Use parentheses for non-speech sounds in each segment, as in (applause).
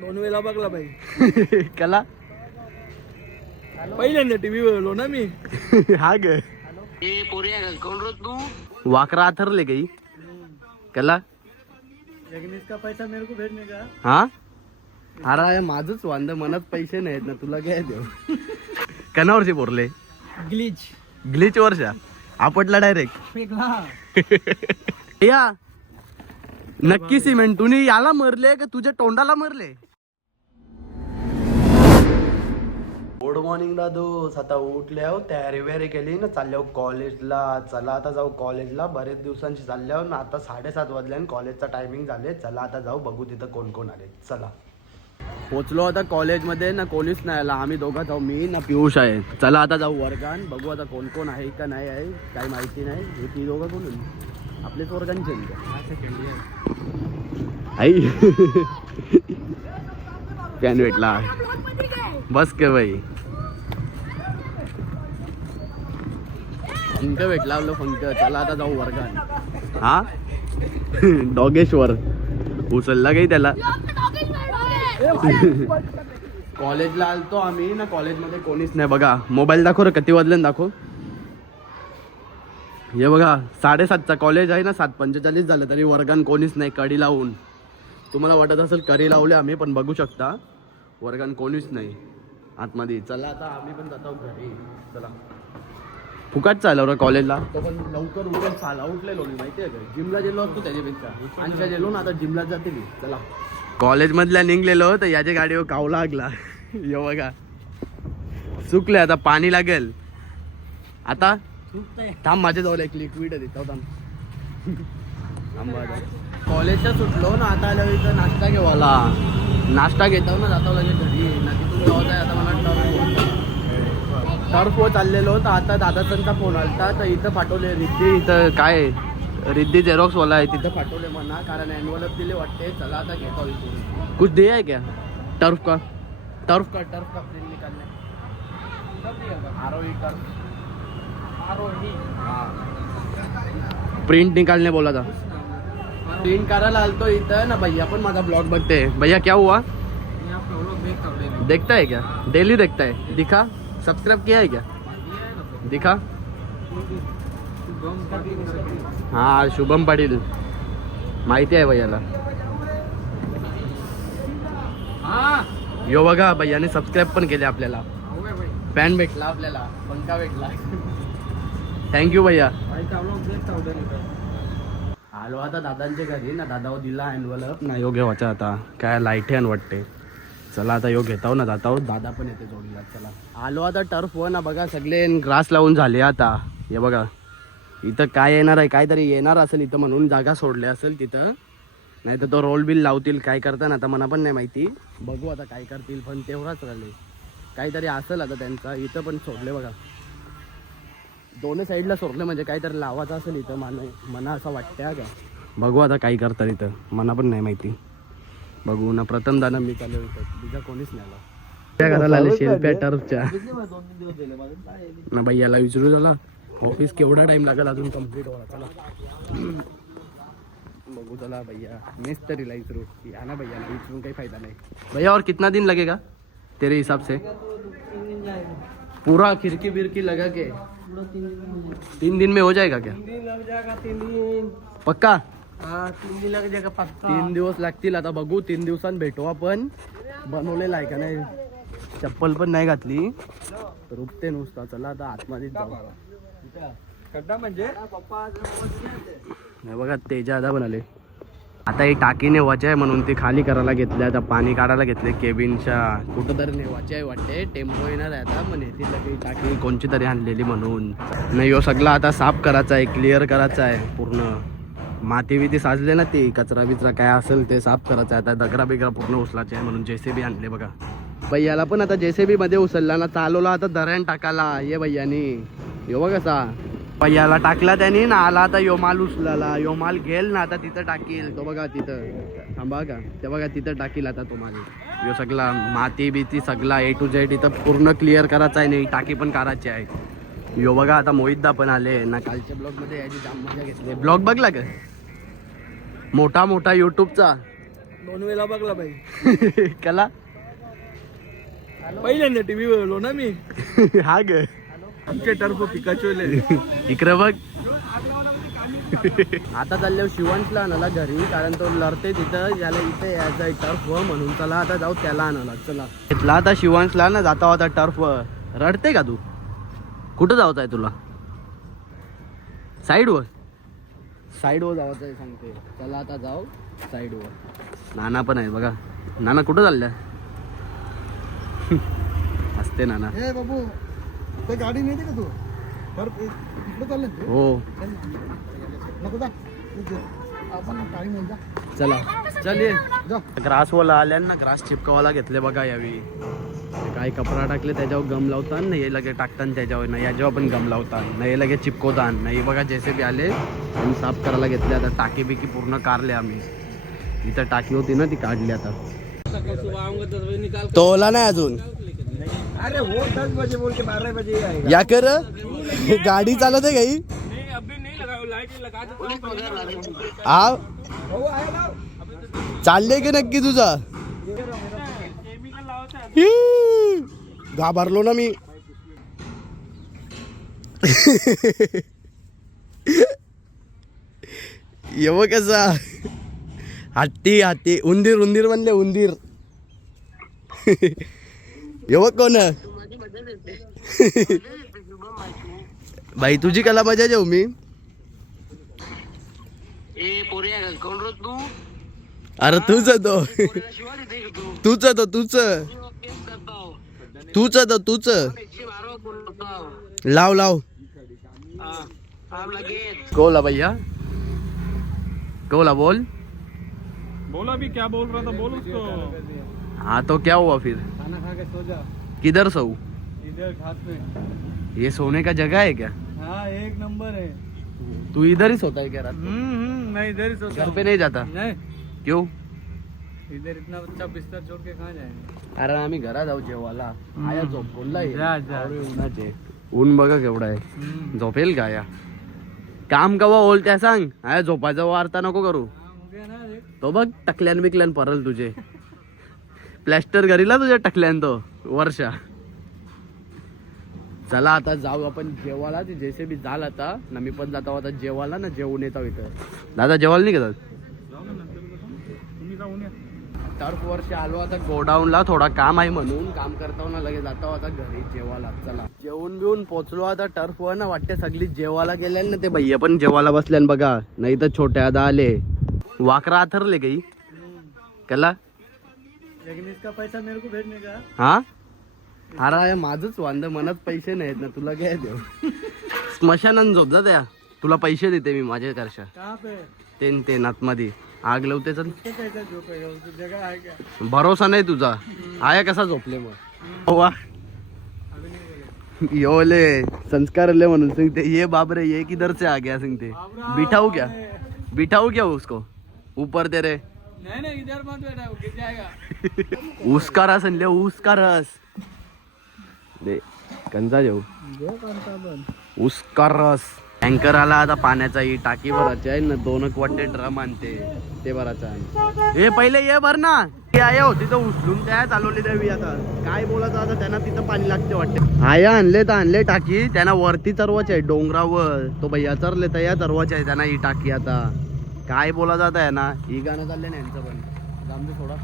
दोन वेळा बघला बाई. (laughs) कला? पहिल्यांदा टीव्ही बघलो ना मी. हा ग. वाकरा अथरले काही कला? का पैसा मेरे को भेजने का? हा? अरे माझच वांद मनात पैसे नाहीत ना तुला काय देऊ? कनावरचे बोरले ग्लिच ग्लिच वर्षा. आपटला डायरेक्ट (laughs) या. नक्की सिमेंट तुम्ही याला मरले का तुझ्या तोंडाला मरले? गुड मॉर्निंग दादू. आता उठल्या तयारी वेरी केली ना चालल्या कॉलेजला चला आता जाऊ कॉलेजला बरेच दिवसांची चालल्या ना आता साडेसात वाजले आणि कॉलेजचा टायमिंग झाले. चला आता जाऊ बघू तिथं कोण कोण आले. चला. पोचलो आता कॉलेजमध्ये ना कोणीच नाही आला. आम्ही दोघं जाऊ. मी ना पियुष आहे. चला आता जाऊ वर्गान. बघू आता कोण कोण आहे का नाही आहे. काही माहिती नाही. हे ती दोघं कोण आपलेच वर्गांचे आई. (laughs) पॅन भेटला. बस के बाई पंक भेटला आपलं पंक चला आता जाऊ वर्गात. हा? डॉगेश्वर. उचलला काही त्याला? कॉलेजला आलतो आम्ही ना कॉलेजमध्ये कोणीच नाही बघा मोबाईल दाखव रे किती वाजले दाखव. हे बघा साडेसातचा कॉलेज आहे ना सात पंचेचाळीस झालं तरी वर्गान कोणीच नाही कडी लावून. तुम्हाला वाटत असेल करी लावले आम्ही पण बघू शकता. वर्गान कोणीच नाही. आतमध्ये. चला आता आम्ही पण जातो घरी. चला. फुकाट चालव रे कॉलेजला. तो पण लवकर उठून चाला उठलेलो मी माहिती आहे का? जिमला गेलो असतो त्याच्यापेक्षा. आणि गेलो ना आता जिमला जाते मी. चला. कॉलेजमधल्या निघलेलो तर याच्या गाडीवर काव लागला. (laughs) यो बघा. चुकले आता पाणी लागेल. आता? (laughs) थांब माझ्या जवळ एक लिक्विड आहे थांब. थांब आता. कॉलेजच्या सुटलो ना आता आल्यावर इथं नाश्ता घेऊ आला नाश्ता घेतो ना जातो लगेच घरी. ना तिथून जाऊ आहे आता मला टर्फ टर्फ वर चाललेलो तर आता दादाचा फोन आलता तर इथं पाठवले. रिद्धी इथं काय? रिद्धी झेरॉक्स वाला आहे तिथं पाठवले म्हणा कारण एनवलप दिले वाटते. चला आता घेतो इथून. कुछ दे आहे क्या? टर्फ का? टर्फ का टर्फ का प्रिंट निकालने आरोही टर्फ प्रिंट निकालने बोला था प्रिंट करायला आलतो इथं. ना भैया पण माझा ब्लॉग बघते. भैया क्या हुआ? देखता है क्या? डेली देखता है दिखा. सब्सक्राइब किया है क्या? दिखा. हाँ शुभम पाटील. माहिती आहे भैयाला. यो बघा भैयाने सबस्क्राईब पण केले आपल्याला. पॅन भेटला आपल्याला. पंखा भेटला. थँक्यू भैया. आलो आता दादांच्या घरी. ना दादावर दिला एनवलप ना यो घेवायचा आता. काय लाइट आहे वाटते. चला आता यो घेताव ना जाताव. दादा पण येते जोडीला. चला. आलो आता टर्फ व ना बघा सगळे ग्रास लावून झाले आता. हे बघा. इथं काय येणार आहे? काहीतरी येणार असेल इथं म्हणून जागा सोडली असेल तिथं. नाही तर तो रोल बिल लावतील. काय करताना आता मला पण नाही माहिती. बघू आता काय करतील. पण तेवढाच राहिले. काहीतरी असेल आता त्यांचा. इथं पण सोडले बघा. दोन्ही साईडला सोडले म्हणजे काहीतरी लावायचं असेल इथं मला मना असं वाटतं हा का बघू आता काय करतात इथं. मला पण नाही माहिती. बघू ना प्रथम दाना मी चालू इथं. तुझा कोणीच नाही आला. त्या घराला आले शिल्प्या टर्फच्या ना भैयाला विचारू झाला ऑफिस केवढा टाइम लागेल अजून कंप्लीट व्हायला चला. बघू चला भैया. मिस्त्रीला विचारू. या ना भैया विचारून काही फायदा नाही. भैया और कितना दिन लगेगा? तेरे हिसाब से. पूरा खिड़की बिरकी लगा के। तीन दिन में हो जाएगा क्या? लग जाएगा तीन दिन। पक्का? हाँ तीन दिन लग जाएगा पक्का। तीन दिवस लागतील आता बघू तीन दिवसांत भेटू आपण. बनवलेला आहे का नाही चप्पल पण नाही घातली. तर उपते नुसता चला आता आतमध्ये जाऊ. खड्डा म्हणजे? हे बघा तेजा आता पण आले आता ही टाकी नेवाची आहे म्हणून ती खाली करायला घेतली आता पाणी काढायला घेतले केबिनच्या. कुठं तरी नेवाची आहे वाटते. टेम्पो येणार आहे आता म्हणे येतील टाकी कोणची तरी आणलेली म्हणून. नाही हो सगळा आता साफ करायचा आहे क्लिअर करायचा आहे पूर्ण. माती बिती साजले ना ती कचरा बिचरा काय असेल ते साफ करायचं आहे. आता दगरा बिगरा पूर्ण उचलायचे आहे म्हणून जेसीबी आणले बघा. भैयाला पण आता जेसीबी मध्ये उचलला ना चालवला आता दऱ्यान टाकायला. ये भैयानी. यो बघा कसा. भैयाला टाकला त्याने ना आला आता यो माल उचलाला यो माल घेल ना आता तिथं टाकील. तो बघा तिथं. थांबा का? ते बघा तिथं टाकील आता तो माल यो सगळा माती बिती सगळा ए टू झेड इथं पूर्ण क्लिअर करायचा आहे. नाही टाकी पण करायची आहे. यो बघा आता मोहितदा पण आले. ना कालच्या ब्लॉगमध्ये याची जाम मजा घेतली. ब्लॉग बघला का? मोठा मोठा युट्यूबचा दोन वेळा बघला बाई. (laughs) कला? पहिल्यांदा टीव्ही बघलो ना मी. (laughs) हा ग. आमचे टर्फ पिकाचोले इकडे बघ. आता चाललो शिवांशला आणाला घरी कारण तो लढते तिथं ज्याला इथे यायचा टर्फ म्हणून चला आता जाऊ त्याला आणाला चला. घेतला आता शिवांशला ना जाता होता टर्फ. रडते का तू? कुठं जायचं आहे तुला? साईडवर. साईडवर जायचं आहे सांगते चला आता जाऊ साईडवर. नाना पण आहे बघा. नाना कुठं चालल्या? असते नाना. हे बाबू. ते गाडी नेते का तू? इकडे चालले तू? हो. नको जा. आपण टाइम होईल जा. चला. चल ये. जा. ग्रासवाला आल्यानं ग्रास चिपकावाला घेतले बघा यावेळी. ते काय कपडा टाकले त्याच्यावर गम लावतात ना हे लगे टाकतात त्याच्यावर नाही याच्यावर पण गम लावतात नाही लगे चिपकवतात नाही बघा जैसे बी आले आणि साफ करायला घेतले आता टाकी बिकी पूर्ण काढले आम्ही. इथं टाकी होती ना ती काढली आता. तोला नाही अजून. अरे हो दस बजे बोल के बारह बजे आएगा या कर. गाडी चालत आहे काही आ? हो चालले की नक्की तुझा? ही, घाबरलो ना मी. येव कसा? हत्ती हत्ती उंदीर उंदीर म्हणले उंदीर. येव कोण? बाई तुझी कला मजा जाऊ मी. अरे तूच तो. तूच तो तूच. तूच तो तूच. लाव लाव. कोला भैया. कोला बोल. बोला भी क्या बोल रहा था? बोल उसको. हाँ तो क्या हुआ फिर? खाना खा के सो जा किधर सो इधर घाट में। ये सोने का जगह है क्या? हाँ एक नंबर है। तू इधर ही सोता है क्या रात को? हम्म मैं इधर ही सोता घर पे नहीं जाता। नहीं। क्यों? इधर इतना अच्छा बिस्तर छोड़ के कहाँ जाएंगे? अरे आम्ही घरात जाऊ जेवायला आया झोप जा. उन्हाचे ऊन बघा केवढा आहे। झोपेल का या? काम कवा बोलत्या सांग? आया झोपायचा वार्ता नको करू। तो बघ टकल्यान बिकल्यान परल तुझे. प्लॅस्टर घरीला तुझ्या टकल्यान तो वर्षा. चला आता जाऊ आपण जेवायला ते जैसे बी जाल आता. ना मी पण जातो आता जेवायला ना जेवून येतो इथं. दादा जेवायला नाही घेतात तुम्ही जाऊन टर्फ वर्ष आलो आता गोडाऊनला थोडा काम आहे म्हणून. काम करताव ना लगेच जातो आता घरी जेवायला. चला. जेवून बिवून पोचलो आता टर्फ वर ना वाटते सगळी जेवायला गेल्या ना ते भैया पण जेवायला बसल्यान बघा. नाही तर छोट्या आदा आले वाकरा आथरले काही कला? लेकिन इसका पैसा मेरे को भेजने का? हा? अरे माझच वांद मनात पैसे नाहीत ना तुला काय देऊ? स्मशानान झोप जा त्या. तुला पैसे देते मी माझ्या करशा कहाँ पे? तेन ते नातमध्ये आग लावते चल. कैसा जगह है क्या भरोसा नाही तुझा. आया कसा झोपले मग? वा. अभी नहीं बोले योले संस्कार ले म्हणून सांगते. ये बाबरे ये किधर से आ गया सांगते. बिठाऊ क्या? बिठाऊ क्या उसको? ऊपर तेरे. नहीं नहीं इधर मत बैठा गिर जाएगा। उसका रस आणले उसका रस दे कंचा जाऊ। उसका रस टँकर आला आता पाण्याचा ही टाकी भरायची आहे ना दोन एक वाटे ड्रम आणते ते भरायचं आहे. हे पहिले ये भर ना. ती आया हो तिथं उचलून त्या चालवली द्यावी आता. काय बोलायचं आता त्यांना तिथं पाणी लागते वाटते. आया आणले तर आणले टाकी. त्यांना वरती चरवायचे आहे डोंगरावर. तो भैया चरले तर या चरवायचे आहे त्यांना ही टाकी आता. काय बोला जात आहे ना ही गाणं चाललं ना यांचं पण. जाऊन थोडा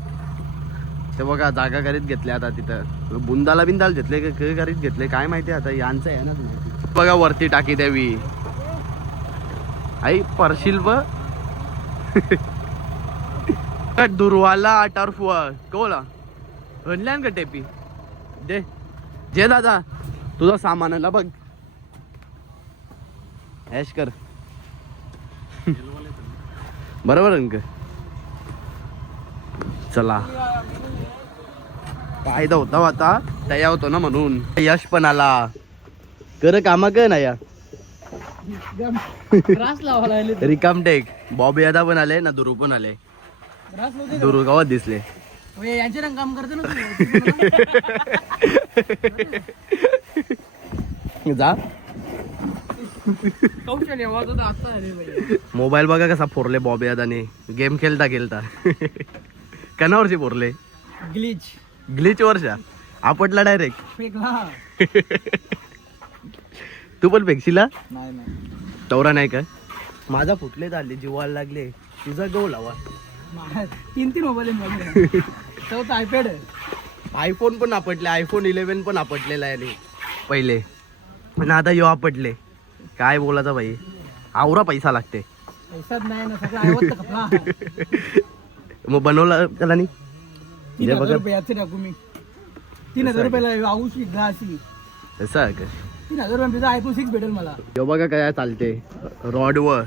ते बघा जागा करीत घेतले आता तिथं. बुंदाला बिंदाल घेतले काय करीत घेतले काय माहिती आता यांचं आहे ना तुम्ही बघा वरती टाकी द्यावी. आई परशील (laughs) दुर्वाला टर्फवा कोला? आणल्यान का टेपी? दे. जे दादा. तुझा सामान आला बघ. ऐश कर. (laughs) बरोबर ना चला. फायदा होता हो आता. तया होतो ना म्हणून. यश पण आला. कर कामा कर ना या. रिकाम टेक बॉबी यादा पण आले ना दुरू पण आले. दुरू गावात दिसले? यांचे रंग काम करते ना. (laughs) (laughs) जा. कौशल्य आता अरे भाई मोबाईल बघा कसा फोरले बॉबी यादाने गेम खेळता खेळता. कनावरची बोरले ग्लिच. ग्लिच वर्षा? आपटला डायरेक्ट फेकला. तू पण नाही तवरा नाही काय माझा फुटले झाले जीवाला लागले. तुझा गो लावा. तीन तीन मोबाईल आयपॅड (laughs) आयफोन पण आपटले आयफोन इलेव्हन पण आपटलेला आहे पहिले. पण आता यो आपटले. काय बोलायचं भाई आवरा पैसा लागते. मग बनवला त्याला नाही तीन हजार बघा. रुपयाचे टाकू मी. तीन हजार रुपयाला आऊस विकला अशी तसं आहे का? तीन हजार रुपयाचा आयफोन सिक्स भेटेल मला. यो बघा काय चालते. रॉडवर.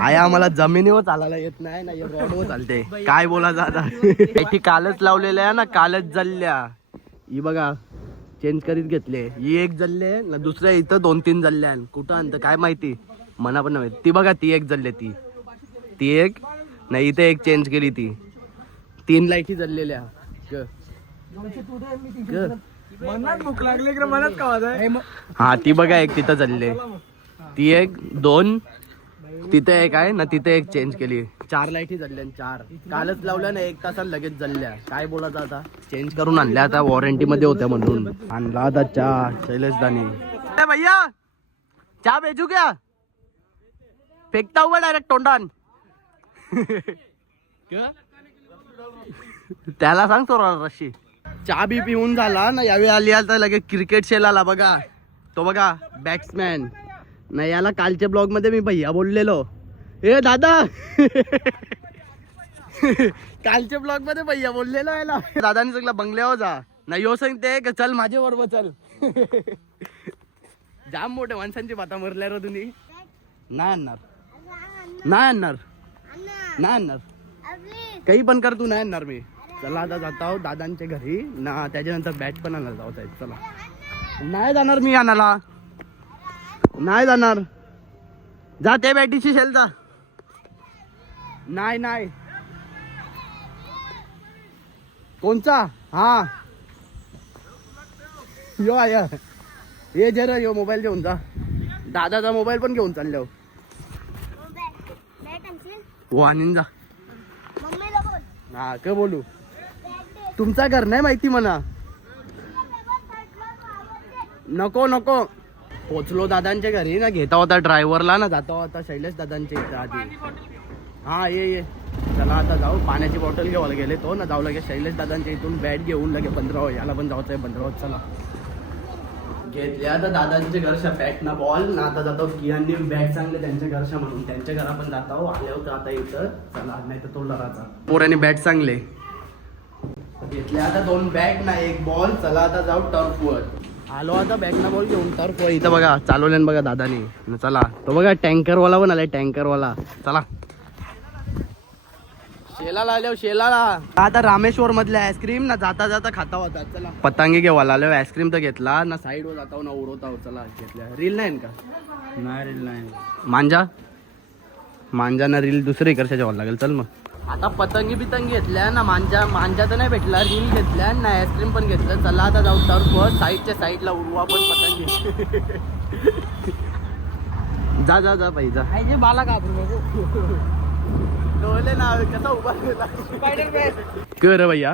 आया आम्हाला जमिनीवर चालायला येत नाही ना रॉडवर चालते. काय बोलायचं आता? याची (laughs) कालच लावलेल्या आहे ना कालच जल्ल्या ही बघा. चेंज करीत घेतले. ही एक जल्ले ना दुसऱ्या इथं दोन तीन जल्ल्या आहे. कुठं आणतं काय माहिती? मना पण नाही माहिती. ती बघा ती एक जल्ले ती. ती एक नाही इथे एक चेंज केली ती. तीन लाईटी जल्लेल्या. हा ती बघा एक तिथं चालले ती एक दोन तिथे एक आहे ना तिथे एक चेंज केली. चार लाईटी जळल्या चार. कालच लावल्या ना एक तासात लगेच जळल्या काय बोलायचं आता? चेंज करून आणल्या आता वॉरंटी मध्ये होत्या म्हणून. आणला आता चहा शैलेश दानी. भैया! चहा भेजू क्या? फेकता हुआ डायरेक्ट तोंडान. (laughs) त्याला सांग तो रशी चहा बी पिऊन झाला ना यावेळी आली आता लगेच क्रिकेट शेल आला बघा. तो बघा बॅट्समॅन नाही याला कालच्या ब्लॉगमध्ये मी भैया बोललेलो. ए दादा. कालच्या ब्लॉगमध्ये भैया बोललेलो ना. दादाने सगळा बंगल्यावर जा. नाही यो सांगते का चल माझ्या बरोबर चल. जाम मोठ्या माणसांची बाता मरल्या रे तुम्ही. नाही आणणार. नाही आणणार. नाही आणणार. काही पण कर तू नाही आणणार मी. चला आता जात आहो दादांच्या घरी. ना त्याच्यानंतर बॅट पण आणायला जाऊ आहेत. चला. नाही जाणार मी आणायला. नाही जाणार. जा त्या बॅटीशी शेलता नाही नाही. कोणचा? हा. यो आया ये जरा यो मोबाईल घेऊन जा. दादाचा मोबाईल पण घेऊन चाललो हो. हो. आणीन जा. हा का बोलू? तुमचा घर नाही माहिती म्हणा नको नको. पोचलो दादांच्या घरी ना घेता होता ड्रायव्हरला ना जाता होता शैलेश दादांच्या इथं आधी. हा ये ये. चला आता जाऊ. पाण्याची बॉटल घेवायला गेले तो. ना जाऊ लगे शैलेश दादांच्या इथून बॅट घेऊन लगे पंधरा याला पण जायचं आहे पंधरा चला. घेतल्या आता दादांच्या घरच्या बॅट ना बॉल ना आता जातो कियांनी बॅट सांगले त्यांच्या घरच्या म्हणून. त्यांच्या घरा पण जातो. हो आले आता इथं. चला नाही तर तो लढाचा. पोराने बॅट सांगले घेतले आता दोन बॅट ना एक बॉल चला आता जाऊ टर्फवर आलो आता बॅट ना बॉल घेऊन टर्फ इथं बघा चालवल्यान बघा दादानी. चला. तो बघा टँकर वाला पण आलाय टँकर वाला. चला. शेलाला आलो शेलाला. आता रामेश्वर मधले आईस्क्रीम ना जाता जाता खाता होता चला. पतंगी घेवायला आलो आईस्क्रीम तर घेतला ना साईड वर जाता ना उडवता हो, चला घेतल्या. रील नाही का? नाही रील नाही. मांजा? मांजा ना रील दुसऱ्या इकडच्या जेवायला लागेल चल मग. आता पतंगी बितंगी घेतल्या ना मांजा मांजा तर नाही भेटला रील घेतल्या ना आईस्क्रीम पण घेतलं. चला आता जाऊ टर्फ साईडच्या साईडला उडवा पण पतंगी. जा जा जा पाहिजे जा. बाला का डोले ना कसा उभा कर भैया.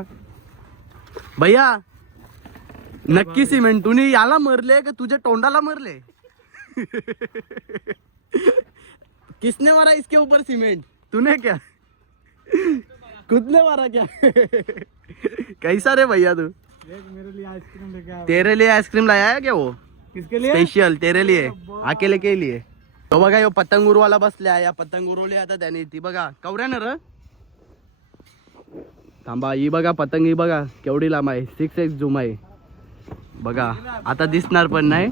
भैया नक्की सिमेंट तुम्ही याला मरले का तुझ्या तोंडाला मरले? किसने मारा इसके ऊपर सीमेंट? तूने क्या? खुद ने मारा क्या? कैसा रे भैया तू? मेरे लिए आइसक्रीम लेके तेरे लिए आइसक्रीम लाया है क्या वो? किसके लिए? स्पेशल तेरे लिए अकेले के लिए। तो बघा यो पतंग उरवाला बसल्या. या पतंग उरवली आता त्याने ती बघा कवऱ्यानं र. थांबा ही बघा पतंग ही बघा केवढी लांब आहे. सिक्स एक्स झूम आहे. बघा आता दिसणार पण नाही.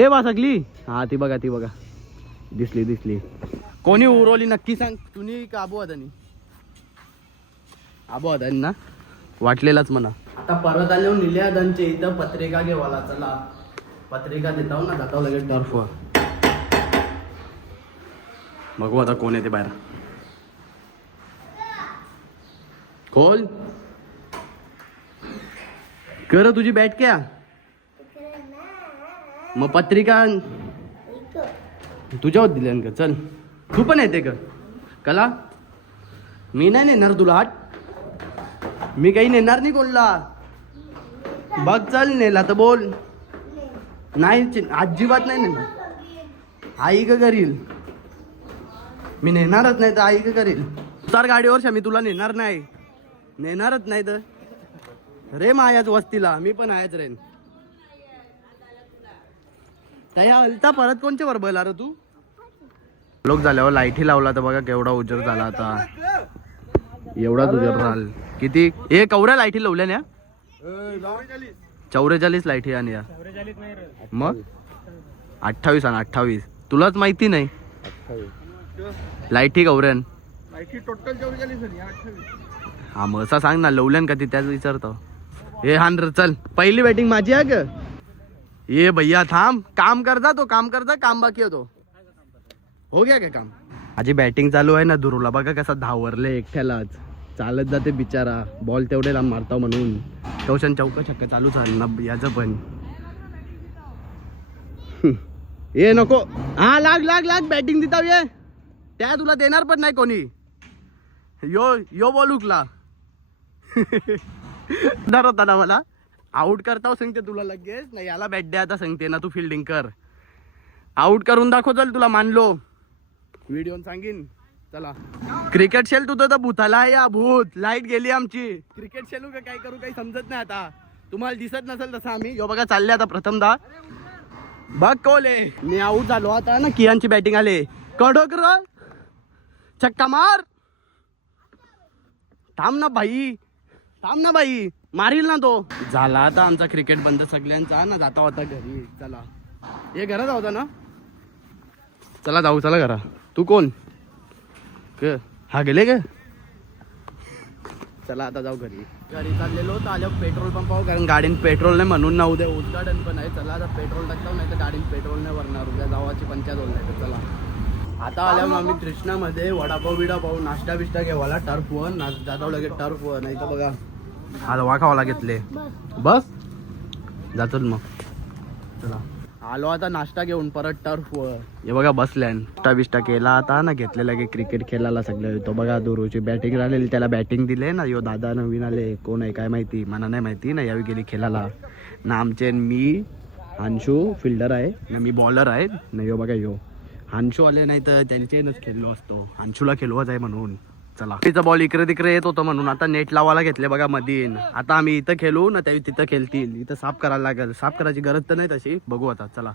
ए बा सगली हा ती बघा ती बघा. दिसली दिसली. कोणी उरवली नक्की सांग. तुम्ही का आबू आदानी? आबू आदानी ना? वाटलेलाच म्हणा. आता परत आले निल्या आदांचे इथं पत्रिका घेवाला चला. पत्रिका देताव ना जाताव लगेच टर्फ बघू आता कोण येते बाहेर. खोल. कर तुझी बॅट क्या. मग पत्रिका तुझ्यावर दिल्या का चल. तू पण येते का कला. मी नाही नेणार तुला हाट. मी काही नेणार नाही कोणला. बघ चल नेला तर बोल. नाही अजिबात नाही नेणार. आई का करील मी नेणारच नाही तर आई का करेल? तर गाडीवर मी तुला नेणार नाही. नेणारच नाही तर. रे मायाच वस्तीला मी पण आहेच रेन त्या हलता परत कोणच्या वर बैला रे तू? लोक झाल्यावर लाईटी लावला तर बघा केवढा उजेड झाला आता. एवढाच उजर राहिल किती? ए कवऱ्या लाईटी लावल्या ना चौवेचाळीस लाईटी आणि या. मग? अठ्ठावीस आणि अठ्ठावीस. तुलाच माहिती नाही. लाईटी टोटल अठ्ठावीस. हा मग असं सांग ना लवल्यान कधी त्याच विचारतो. हे हान रे चल. पहिली बॅटिंग माझी आहे का ये भैया थांब. काम करता तो काम करता काम बाकी होतो हो गया का काम? माझी बॅटिंग चालू आहे ना दुरुला. बघा कसा धावरले एकट्यालाच चालत जाते बिचारा. बॉल तेवढे लांब मारता म्हणून. कौशन चौका छक्का चालू झालं ना याचं पण. (laughs) ये नको. हा लाग लाग लाग. बॅटिंग देता ये. त्या तुला देणार पण नाही कोणी. यो यो बोलुकला डर होता ना मला? आउट करता सांगते तुला लगेच. नाही याला बॅट द्या आता सांगते ना तू फिल्डिंग कर. आउट करून दाखव चल तुला मानलो. व्हिडिओ सांगीन. चला. क्रिकेट खेळ तू तर भूताला आहे या भूत. लाइट गेली आमची. क्रिकेट शेलू का काय करू काही समजत नाही आता. तुम्हाला दिसत नसेल तसं आम्ही. यो बघा चालले आता प्रथमदा. बघ कोले. मी आऊट झालो आता ना कियांची बॅटिंग आले. कडक छक्का मार. थांब ना भाई. थांब ना भाई. मारील ना तो. झाला आता आमचा क्रिकेट बंद सगळ्यांचा. ना जाता होता घरी. चला. हे घरात होता ना? चला जाऊ चला घरा. तू कोण? क हा गेले ग? चला आता जाऊ घरी. घरी चाललेलो तर आल्यावर पेट्रोल पंपावर कारण गाडीन पेट्रोल नाही म्हणून ना उद्या उद्घाटन पण आहे. चला आता पेट्रोल टाकलं नाही तर गाडीन पेट्रोल नाही भरणार. उद्या जावाची पंचायत होईल नाही तर चला. आता आल्यावर आम्ही कृष्णामध्ये वडापाव बिडापाव नाश्ता बिष्टा घेवाला टर्फ वर नाच जातो लगेच टर्फ वर नाही तर बघा. आलो वाखावाला घेतले बस. जातो मग. चला. आलो आता नाश्ता घेऊन परत टर्फ वर हे बघा बसल्या नाश्ता बिष्टा केला आता ना घेतलेला की क्रिकेट खेळायला सगळं. तो बघा दुरूची बॅटिंग राहिलेली त्याला बॅटिंग दिले ना. यो दादा नवीन आले. कोण आहे काय माहिती? मला नाही माहिती ना यावी गेली खेळायला. ना आमचे मी अंशू फिल्डर आहे. ना मी बॉलर आहे. ना यो बघा यो. हांशू आले नाही तर त्यांचेनच खेळलो असतो. हांशूला खेळवत आहे म्हणून. चला. तिचा बॉल इकडे तिकडे येत होतं म्हणून. आता नेट लावायला घेतले बघा मधीन. आता आम्ही इथं खेळू ना त्यावेळी तिथं खेळतील. इथं साफ करायला लागेल. साफ करायची गरज तर नाही तशी. बघू आता. चला.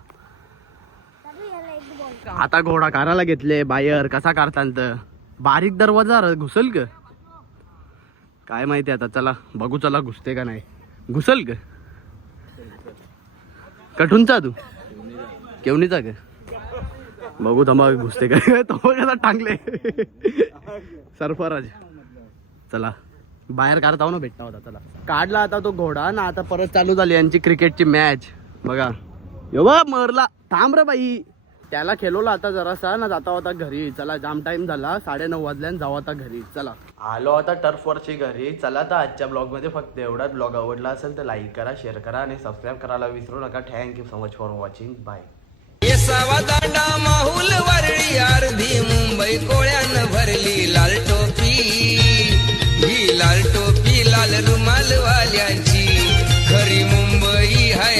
आता घोडा काराला घेतले बायर कसा काढताल तर. बारीक दरवाजा र- घुसल ग. काय माहिती आता. चला. बघू चला घुसते का नाही. घुसल ग. कठूनचा तू? केवणीचा ग? बघू थांबा घुसते काय (laughs) तो कसा टांगले. (laughs) सरफराज. चला. बाहेर काढता ना भेटता होता चला. काढला आता तो घोडा ना आता परत चालू झाली यांची क्रिकेटची मॅच बघा. यो बा मरला. थांब रे बाई. त्याला खेळवला आता जरासा ना जाता होता घरी. चला जाम टाइम झाला. साडे नऊ वाजल्यान जाऊ आता घरी. चला. आलो आता टर्फ वरची घरी. चला तर आजच्या ब्लॉगमध्ये फक्त एवढाच. ब्लॉग आवडला असेल तर लाईक करा शेअर करा आणि सबस्क्राईब करायला विसरू नका. Thank you so much for watching bye नेसावा दांडा माहुल वारळी अर्धी मुंबई कोळ्यानं भरली लाल टोपी. ही लाल टोपी लाल रुमालवाल्यांची. खरी मुंबई हाय